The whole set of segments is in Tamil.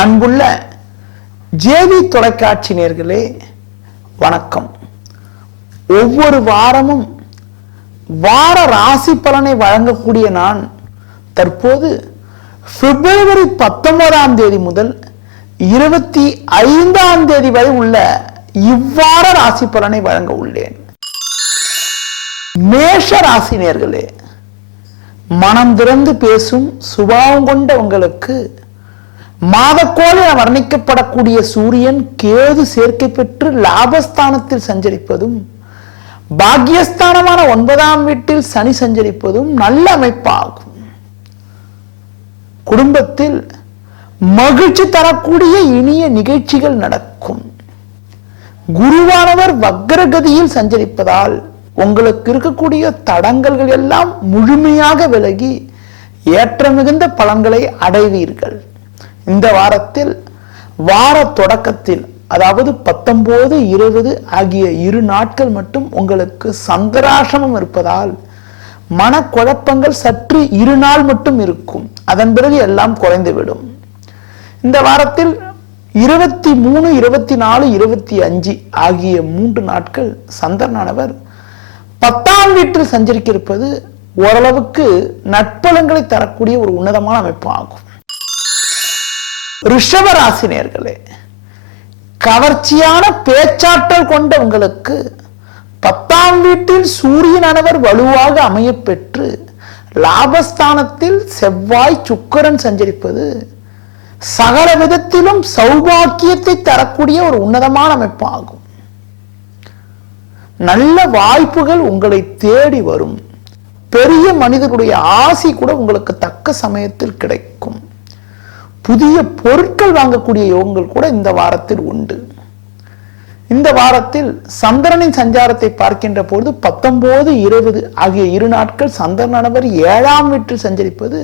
அன்புள்ள ஜேவி தொலைக்காட்சி நேயர்களே, வணக்கம். ஒவ்வொரு வாரமும் வார ராசி பலனை வழங்கக்கூடிய நான் தற்போது பிப்ரவரி 19 முதல் 25 வரை உள்ள இவ்வார ராசி பலனை வழங்க உள்ளேன். மேஷ ராசி நேயர்களே, மனம் திறந்து பேசும் சுபாவம் கொண்ட உங்களுக்கு மாதக்கோளில் வர்ணிக்கப்படக்கூடிய சூரியன் கேது சேர்க்கை பெற்று லாபஸ்தானத்தில் சஞ்சரிப்பதும் பாக்கியஸ்தானமான 9ஆம் வீட்டில் சனி சஞ்சரிப்பதும் நல்ல அமைப்பாகும். குடும்பத்தில் மகிழ்ச்சி தரக்கூடிய இனிய நிகழ்ச்சிகள் நடக்கும். குருவானவர் வக்ரகதியில் சஞ்சரிப்பதால் உங்களுக்கு இருக்கக்கூடிய தடங்கல்கள் எல்லாம் முழுமையாக விலகி ஏற்ற மிகுந்த பலன்களை அடைவீர்கள். இந்த வாரத்தில் வார தொடக்கத்தில், அதாவது 19, 20 ஆகிய 2 நாட்கள் மட்டும் உங்களுக்கு சந்திராசிரமம் இருப்பதால் மனக்குழப்பங்கள் சற்று 2 நாள் மட்டும் இருக்கும். அதன் பிறகு எல்லாம் குறைந்துவிடும். இந்த வாரத்தில் 23, 24, 25 ஆகிய 3 நாட்கள் சந்திரனானவர் 10ஆம் வீட்டில் சஞ்சரிக்க இருப்பது ஓரளவுக்கு நற்பலன்களை தரக்கூடிய ஒரு உன்னதமான அமைப்பு ஆகும். ரிஷப ராசி நேயர்களே, கவர்ச்சியான பேச்சாற்றல் கொண்ட உங்களுக்கு 10ஆம் வீட்டில் சூரியனானவர் வலுவாக அமைய பெற்று லாபஸ்தானத்தில் செவ்வாய் சுக்கிரன் சஞ்சரிப்பது சகல விதத்திலும் சௌபாக்கியத்தை தரக்கூடிய ஒரு உன்னதமான அமைப்பு ஆகும். நல்ல வாய்ப்புகள் உங்களை தேடி வரும். பெரிய மனிதர்களுடைய ஆசை கூட உங்களுக்கு தக்க சமயத்தில் கிடைக்கும். புதிய பொருட்கள் வாங்கக்கூடிய யோகங்கள் கூட இந்த வாரத்தில் உண்டு. இந்த வாரத்தில் சந்திரனின் சஞ்சாரத்தை பார்க்கின்ற பொழுது 19, 20 ஆகிய 2 நாட்கள் சந்திரனானவர் 7ஆம் வீட்டில் சஞ்சரிப்பது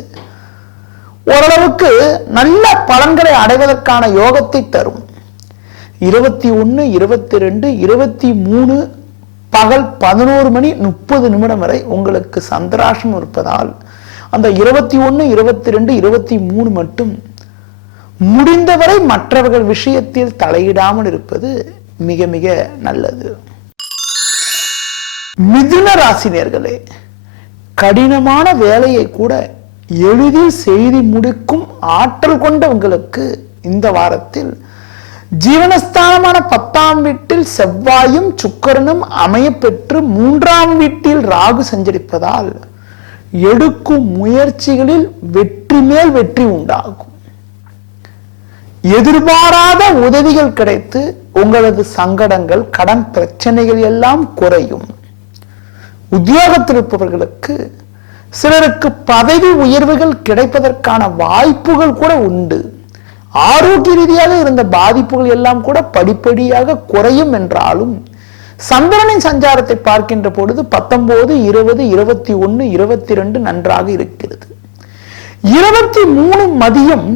ஓரளவுக்கு நல்ல பலன்களை அடைவதற்கான யோகத்தை தரும். 21, 22, 23 பகல் 11:30 வரை உங்களுக்கு சந்திராசிரமம் இருப்பதால் அந்த 21, 22, 23 மட்டும் முடிந்தவரை மற்றவர்கள் விஷயத்தில் தலையிடாமல் இருப்பது மிக மிக நல்லது. மிதுன ராசி நேயர்களே, கடினமான வேலையை கூட எளிதில் செய்து முடிக்கும் ஆற்றல் கொண்ட உங்களுக்கு இந்த வாரத்தில் ஜீவனஸ்தானமான 10ஆம் வீட்டில் செவ்வாயும் சுக்கிரனும் அமைய பெற்று 3ஆம் வீட்டில் ராகு சஞ்சரிப்பதால் எடுக்கும் முயற்சிகளில் வெற்றி மேல் வெற்றி உண்டாகும். எதிர்பாராத உதவிகள் கிடைத்து உங்களது சங்கடங்கள், கடன் பிரச்சனைகள் எல்லாம் குறையும். உத்தியோகத்தில் இருப்பவர்களுக்கு சிலருக்கு பதவி உயர்வுகள் கிடைப்பதற்கான வாய்ப்புகள் கூட உண்டு. ஆரோக்கிய ரீதியாக இருந்த பாதிப்புகள் எல்லாம் கூட படிப்படியாக குறையும் என்றாலும் சந்திரனின் சஞ்சாரத்தை பார்க்கின்ற பொழுது 19, 20, 21, 22 நன்றாக இருக்கிறது. 23 மதியம்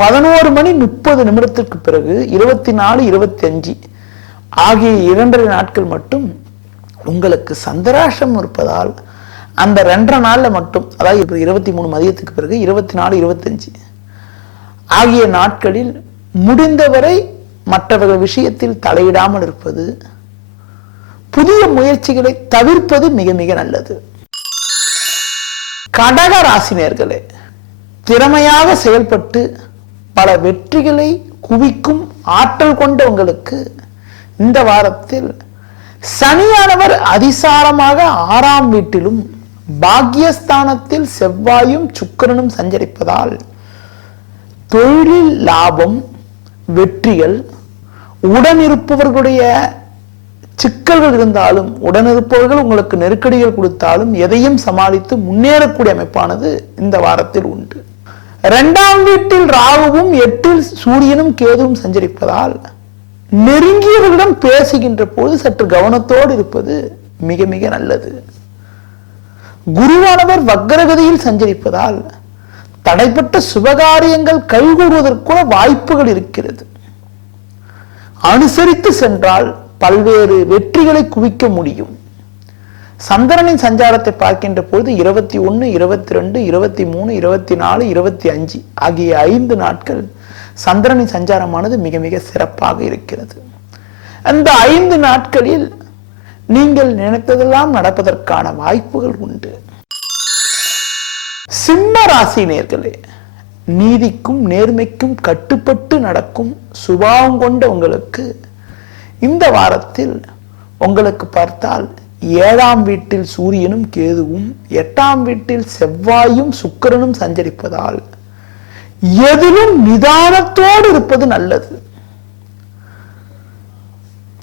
11:30 பிறகு 24, 25 ஆகிய 2.5 நாட்கள் மட்டும் உங்களுக்கு சந்திராசிரமம் இருப்பதால் அந்த 2.5 நாள்ல மட்டும், அதாவது 23 மதியத்துக்கு பிறகு 24, 25 ஆகிய நாட்களில் முடிந்தவரை மற்றவர்கள் விஷயத்தில் தலையிடாமல் இருப்பது, புதிய முயற்சிகளை தவிர்ப்பது மிக மிக நல்லது. கடக ராசி நேயர்களே, திறமையாக செயல்பட்டு பல வெற்றிகளை குவிக்கும் ஆற்றல் கொண்ட உங்களுக்கு இந்த வாரத்தில் சனியானவர் அதிசாரமாக 6ஆம் வீட்டிலும் பாக்கியஸ்தானத்தில் செவ்வாயும் சுக்கிரனும் சஞ்சரிப்பதால் தொழிலில் லாபம், வெற்றிகள், உடனிருப்பவர்களுடைய சிக்கல்கள் இருந்தாலும், உடனிருப்பவர்கள் உங்களுக்கு நெருக்கடிகள் கொடுத்தாலும் எதையும் சமாளித்து முன்னேறக்கூடிய அமைப்பானது இந்த வாரத்தில் உண்டு. 2ஆம் வீட்டில் ராகுவும் 8இல் சூரியனும் கேதுவும் சஞ்சரிப்பதால் நெருங்கியவர்களிடம் பேசுகின்ற போது சற்று கவனத்தோடு இருப்பது மிக மிக நல்லது. குருவானவர் வக்ரகதியில் சஞ்சரிப்பதால் தடைப்பட்ட சுபகாரியங்கள் கைகூடுவதற்குள்ள வாய்ப்புகள் இருக்கிறது. அனுசரித்து சென்றால் பல்வேறு வெற்றிகளை குவிக்க முடியும். சந்திரனின் சஞ்சாரத்தை பார்க்கின்ற போது 21, 22, 23, 24, 25 ஆகிய 5 நாட்கள் சந்திரனின் சஞ்சாரமானது மிக மிக சிறப்பாக இருக்கிறது. அந்த 5 நாட்களில் நீங்கள் நினைத்ததெல்லாம் நடப்பதற்கான வாய்ப்புகள் உண்டு. சிம்ம ராசி நேயர்களே, நீதிக்கும் நேர்மைக்கும் கட்டுப்பட்டு நடக்கும் சுபாவம் கொண்ட உங்களுக்கு இந்த வாரத்தில் உங்களுக்கு பார்த்தால் 7ஆம் வீட்டில் சூரியனும் கேதுவும் 8ஆம் வீட்டில் செவ்வாயும் சுக்கிரனும் சஞ்சரிப்பதால் எதிலும் நிதானத்தோடு இருப்பது நல்லது.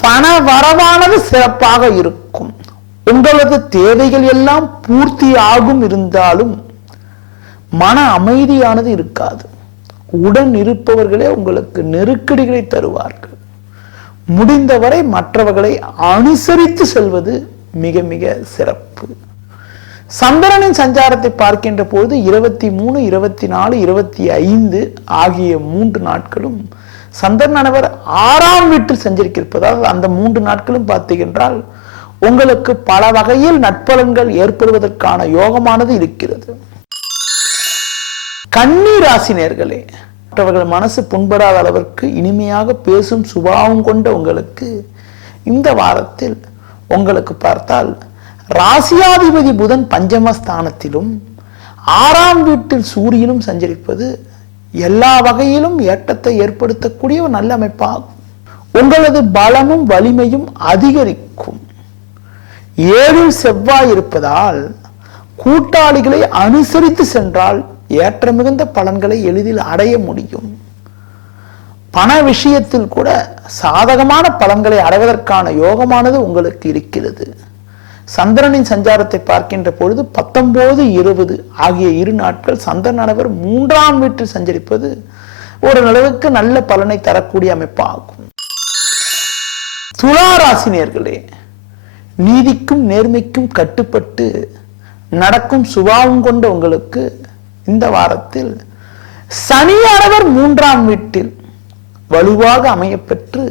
பண வரவானது சிறப்பாக இருக்கும். உங்களது தேவைகள் எல்லாம் பூர்த்தி ஆகும். இருந்தாலும் மன அமைதியானது இருக்காது. உடன் இருப்பவர்களே உங்களுக்கு நெருக்கடிகளை தருவார்கள். முடிந்தவரை மற்றவர்களை அனுசரித்து செல்வது மிக மிக சிறப்பு. சந்திரனின் சஞ்சாரத்தை பார்க்கின்ற போது 23, 24, 25 ஆகிய 3 நாட்களும் சந்திரனானவர் 6ஆம் வீட்டில் சஞ்சரிப்பதால் அந்த 3 நாட்களும் பார்த்தீங்கன்றால் உங்களுக்கு பல வகையில் நற்பலன்கள் ஏற்படுவதற்கான யோகமானது இருக்கிறது. கன்னி ராசி நேயர்களே, மற்றவர்கள் மனசு புண்படாத அளவிற்கு இனிமையாக பேசும் சுபாவம் கொண்ட உங்களுக்கு இந்த வாரத்தில் உங்களுக்கு பார்த்தால் ராசியாதிபதி புதன் பஞ்சமஸ்தானத்திலும் 6ஆம் வீட்டில் சூரியனும் சஞ்சரிப்பது எல்லா வகையிலும் ஏற்றத்தை ஏற்படுத்தக்கூடிய ஒரு நல்ல அமைப்பாகும். உங்களது பலமும் வலிமையும் அதிகரிக்கும். 7இல் செவ்வாய் இருப்பதால் கூட்டாளிகளை அனுசரித்து சென்றால் ஏற்ற மிகுந்த பலன்களை எளிதில் அடைய முடியும். பண விஷயத்தில் கூட சாதகமான பலன்களை அடைவதற்கான யோகமானது உங்களுக்கு இருக்கிறது. சந்திரனின் சஞ்சாரத்தை பார்க்கின்ற பொழுது 19, 20 ஆகிய 2 நாட்கள் சந்திரனானவர் 3ஆம் வீட்டில் சஞ்சரிப்பது ஒரு அளவுக்கு நல்ல பலனை தரக்கூடிய அமைப்பாகும். துலா ராசி நேயர்களே, நீதிக்கும் நேர்மைக்கும் கட்டுப்பட்டு நடக்கும் சுபாவம் கொண்ட உங்களுக்கு இந்த வாரத்தில் சனியானவர் 3ஆம் வீட்டில் வலுவாக அமையப்பெற்று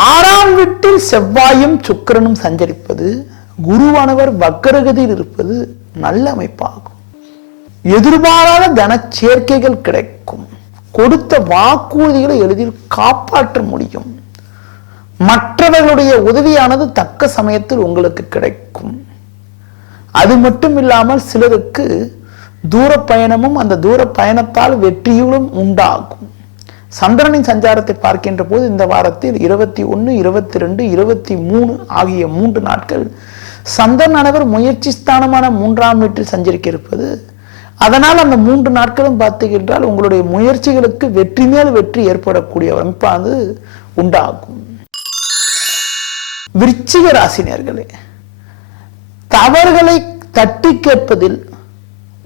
6ஆம் வீட்டில் செவ்வாயும் சுக்கிரனும் சஞ்சரிப்பது, குருவானவர் வக்கரகதியில் இருப்பது நல்ல அமைப்பாகும். எதிர்பாராத தன சேர்க்கைகள் கிடைக்கும். கொடுத்த வாக்குறுதிகளை எளிதில் காப்பாற்ற முடியும். மற்றவர்களுடைய உதவியானது தக்க சமயத்தில் உங்களுக்கு கிடைக்கும். அது மட்டும் இல்லாமல் சிலருக்கு தூர பயணமும் அந்த தூர பயணத்தால் வெற்றியும் உண்டாகும். சந்திரனின் சஞ்சாரத்தை பார்க்கின்ற போது இந்த வாரத்தில் 21, 22, 23 ஆகிய 3 நாட்கள் சந்திரனானவர் முயற்சி ஸ்தானமான 3ஆம் வீட்டில் சஞ்சரிக்க இருப்பது, அதனால் அந்த 3 நாட்களும் பார்த்துக்கின்றால் உங்களுடைய முயற்சிகளுக்கு வெற்றி மேல் வெற்றி ஏற்படக்கூடிய அமைப்பானது உண்டாகும். விருச்சிக ராசினியர்களே, தவறுகளை தட்டி கேட்பதில்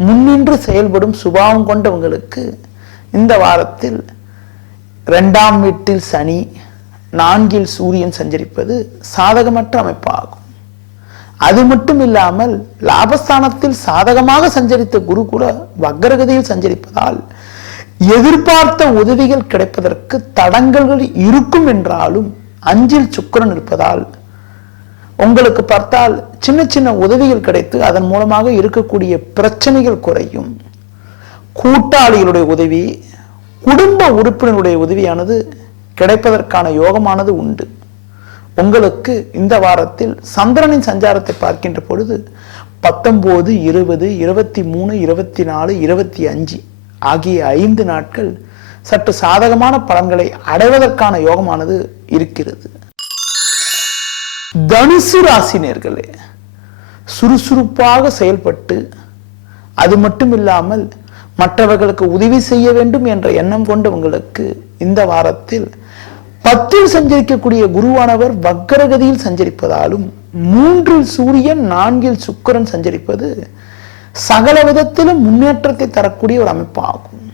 முன்னின்று செயல்படும் சுபாவம் கொண்ட உங்களுக்கு இந்த வாரத்தில் 2ஆம் வீட்டில் சனி 4இல் சூரியன் சஞ்சரிப்பது சாதகமற்ற அமைப்பாகும். அது மட்டும் இல்லாமல் லாபஸ்தானத்தில் சாதகமாக சஞ்சரித்த குரு கூட வக்கரகதியில் சஞ்சரிப்பதால் எதிர்பார்த்த உதவிகள் கிடைப்பதற்கு தடங்கல்கள் இருக்கும். என்றாலும் 5இல் சுக்கிரன் இருப்பதால் உங்களுக்கு பார்த்தால் சின்ன சின்ன உதவிகள் கிடைத்து அதன் மூலமாக இருக்கக்கூடிய பிரச்சனைகள் குறையும். கூட்டாளிகளுடைய உதவி, குடும்ப உறுப்பினருடைய உதவியானது கிடைப்பதற்கான யோகமானது உண்டு. உங்களுக்கு இந்த வாரத்தில் சந்திரனின் சஞ்சாரத்தை பார்க்கின்ற பொழுது 19, 20, 23, 24, 25 ஆகிய 5 நாட்கள் சற்று சாதகமான பலன்களை அடைவதற்கான யோகமானது இருக்கிறது. தனுசு ராசி நேயர்களே, சுறுசுறுப்பாக செயல்பட்டு அது மட்டும் இல்லாமல் மற்றவர்களுக்கு உதவி செய்ய வேண்டும் என்ற எண்ணம் கொண்ட உங்களுக்கு இந்த வாரத்தில் 10இல் சஞ்சரிக்கக்கூடிய குருவானவர் வக்கரகதியில் சஞ்சரிப்பதாலும் 3இல் சூரியன் 4இல் சுக்கிரன் சஞ்சரிப்பது சகல விதத்திலும் முன்னேற்றத்தை தரக்கூடிய ஒரு அமைப்பாகும்.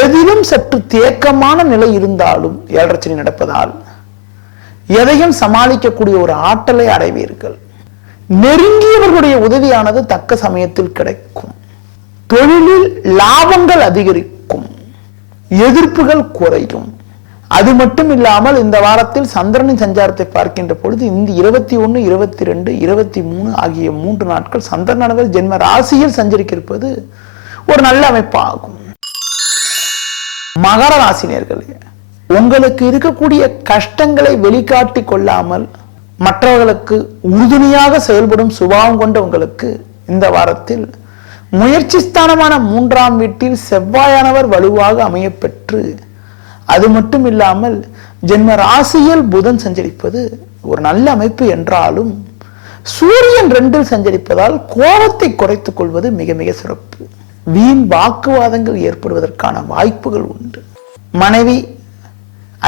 எதிலும் சற்று தேக்கமான நிலை இருந்தாலும் 7.5 சனி நடப்பதால் எதையும் சமாளிக்கக்கூடிய ஒரு ஆற்றலை அடைவீர்கள். நெருங்கியவர்களுடைய உதவியானது தக்க சமயத்தில் கிடைக்கும். தொழிலில் லாபங்கள் அதிகரிக்கும். எதிர்ப்புகள் குறையும். அது மட்டும் இல்லாமல் இந்த வாரத்தில் சந்திரனின் சஞ்சாரத்தை பார்க்கின்ற பொழுது இந்த 21, 22, 23 ஆகிய 3 நாட்கள் சந்திரனானவர் ஜென்ம ராசியில் சஞ்சரிக்க இருப்பது ஒரு நல்ல அமைப்பாகும். மகர ராசினியர்களே, உங்களுக்கு இருக்கக்கூடிய கஷ்டங்களை வெளிக்காட்டி கொள்ளாமல் மற்றவர்களுக்கு உறுதுணையாக செயல்படும் சுபாவம் கொண்ட உங்களுக்கு இந்த வாரத்தில் முயற்சி ஸ்தானமான 3ஆம் வீட்டில் செவ்வாயானவர் வலுவாக அமையப்பெற்று, அது மட்டும் இல்லாமல் ஜென்ம ராசியில் புதன் சஞ்சரிப்பது ஒரு நல்ல அமைப்பு என்றாலும் சூரியன் 2இல் சஞ்சரிப்பதால் கோபத்தை குறைத்துக் கொள்வது மிக மிக சிறப்பு. வீண் வாக்குவாதங்கள் ஏற்படுவதற்கான வாய்ப்புகள் உண்டு. மனைவி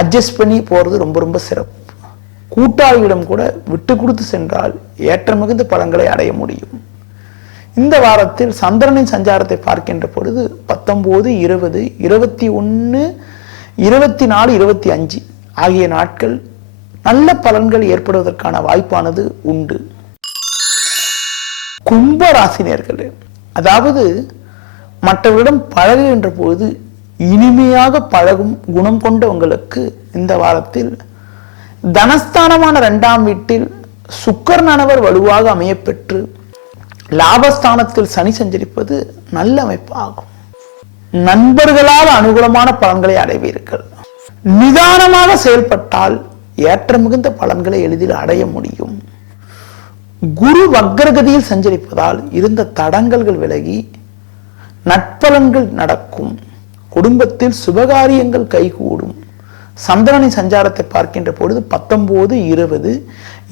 அட்ஜஸ்ட் பண்ணி போறது ரொம்ப ரொம்ப சிறப்பு. கூட்டாளியிடம் கூட விட்டு கொடுத்து சென்றால் ஏற்ற மிகுந்த பலன்களை அடைய முடியும். இந்த வாரத்தில் சந்திரனின் சஞ்சாரத்தை பார்க்கின்ற பொழுது 19, 20, 21, 24, 25 ஆகிய நாட்கள் நல்ல பலன்கள் ஏற்படுவதற்கான வாய்ப்பானது உண்டு. கும்ப ராசினியர்களே, அதாவது மற்றவரிடம் பழகுகின்ற போது இனிமையாக பழகும் குணம் கொண்ட உங்களுக்கு இந்த வாரத்தில் தனஸ்தானமான 2ஆம் வீட்டில் சுக்கிரனானவர் வலுவாக அமையப்பெற்று லாபஸ்தானத்தில் சனி சஞ்சரிப்பது நல்ல அமைப்பு ஆகும். நண்பர்களால் அனுகூலமான பலன்களை அடைவீர்கள். நிதானமாக செயல்பட்டால் ஏற்ற மிகுந்த பலன்களை எளிதில் அடைய முடியும். குரு வக்ரகதியில் சஞ்சரிப்பதால் இருந்த தடங்கல்கள் விலகி நட்பலன்கள் நடக்கும். குடும்பத்தில் சுபகாரியங்கள் கைகூடும். சந்திரனின் சஞ்சாரத்தை பார்க்கின்ற பொழுது 19, 20,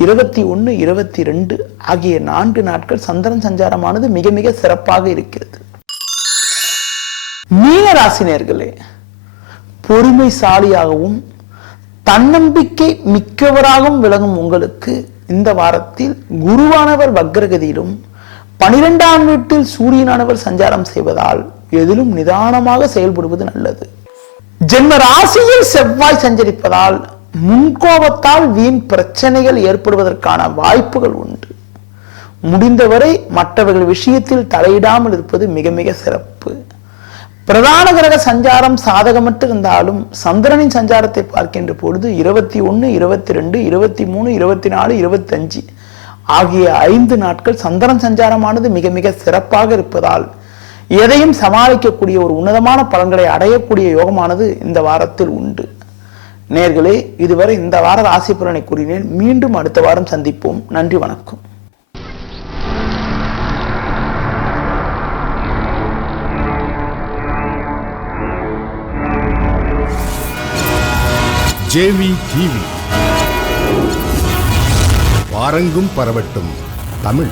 21, 22 ஆகிய 4 நாட்கள் சந்திரன் சஞ்சாரமானது மிக மிக சிறப்பாக இருக்கிறது. மீன ராசினியர்களே, பொறுமைசாலியாகவும் தன்னம்பிக்கை மிக்கவராகவும் விளங்கும் உங்களுக்கு இந்த வாரத்தில் குருவானவர் வக்ரகதியிலும் 12ஆம் வீட்டில் சூரியனானவர் சஞ்சாரம் செய்வதால் எதிலும் நிதானமாக செயல்படுவது நல்லது. ஜென்ம ராசியில் செவ்வாய் சஞ்சரிப்பதால் முன்கோபத்தால் வீண் பிரச்சனைகள் ஏற்படுவதற்கான வாய்ப்புகள் உண்டு. முடிந்தவரை மற்றவர்கள் விஷயத்தில் தலையிடாமல் இருப்பது மிக மிக சிறப்பு. பிரதான கிரக சஞ்சாரம் சாதகமற்று இருந்தாலும் சந்திரனின் சஞ்சாரத்தை பார்க்கின்ற பொழுது 21, 22, 23, 24, 25 ஆகிய 5 நாட்கள் சந்திரன் சஞ்சாரமானது மிக மிக சிறப்பாக இருப்பதால் எதையும் சமாளிக்கக்கூடிய ஒரு உன்னதமான பலன்களை அடையக்கூடிய யோகமானது இந்த வாரத்தில் உண்டு. நேயர்களே, இதுவரை இந்த வார ராசி பலனை கூறினேன். மீண்டும் அடுத்த வாரம் சந்திப்போம். நன்றி, வணக்கம். ஜேவி டிவி வாரங்கும் பரவட்டும் தமிழ்.